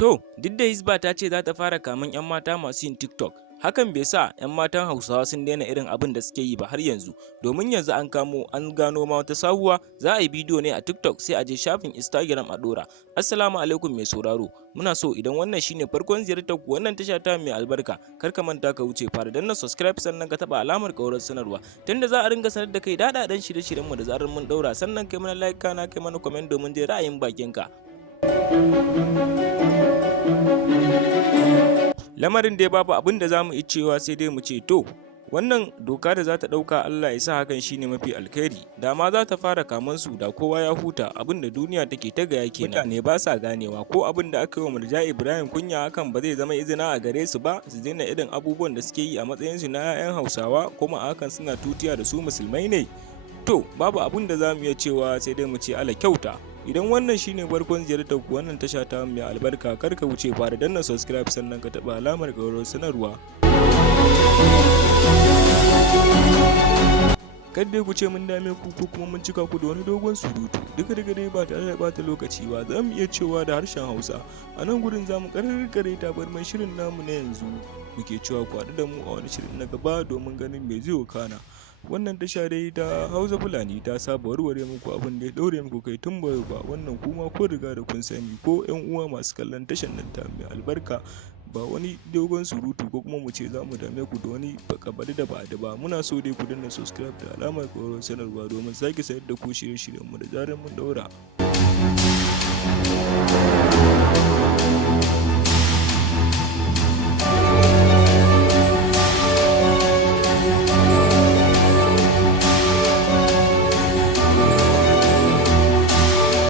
To, duk da Hisba ta ce za ta fara kamen 'yan mata masu yin TikTok, hakan bai sa 'yan matan Hausawa sun daina irin abin da suke yi ba har yanzu, domin yanzu an gano ma wata sabuwa. Za a yi bidiyo ne a TikTok sai a je shafin Instagram a dora. Assalamu alaikum mai sauraro, muna so idan wannan shine farkon ziyartar ku wannan tasha ta mai albarka, kar ka manta ka wuce fara danna subscribe sannan ka taba alamar ƙaurar sanarwa, tunda za a ringa sanar da kai daɗaɗɗen shirye-shiryen mu da zarar mun daura. Sannan kai mana like kana kai mana comment domin jin ra'ayin bakin ka. Lamarin dai babu abin da za mu yi cewa sai dai mu ce to, wannan doka da za ta ɗauka Allah ya sa hakan shine mafi alkhairi. Dama za ta fara kaman su da kowa ya huta, abin da duniya take ta gaya kenan. Mutane ba sa ganewa ko abin da aka yi wa Murja Ibrahim Kunya hakan ba zai zama izina a gare su ba, su daina irin abubuwan da suke yi a matsayin su na 'ya'yan Hausawa, kuma hakan suna tutiya da su musulmai ne. To, babu abin da za mu iya cewa sai dai mu ce Allah kyauta. Idan wannan shine farkon ziyartar ku wannan tasha ta mai albarka, kar ka wuce fara danna subscribe sannan ka taba alamar ƙaurar sanarwa. Kada ku ce mun dame ku ko kuma mun cika ku da wani dogon surutu, duka dai ba tare da bata lokaci ba, za mu iya cewa da harshen Hausa a nan gurin za mu karkare tabarman shirin namu na yanzu. Muke cewa ku haɗu da mu a wani shirin na gaba domin ganin me zai wakana. Wannan tasha dai ta Hausa Fulani ta saba warware muku abin da ya ɗaure muku kai tun ba wannan kuma ko riga da kun sani, ko 'yan uwa masu kallon tashan nan ta mai albarka. Ba wani dogon surutu ko kuma mu ce za mu dame ku da wani bakabari da ba muna so dai ku danna subscribe da alamar ƙaurar sanarwa domin sake sayar da ku shirye-shiryenmu da zarar mun daura.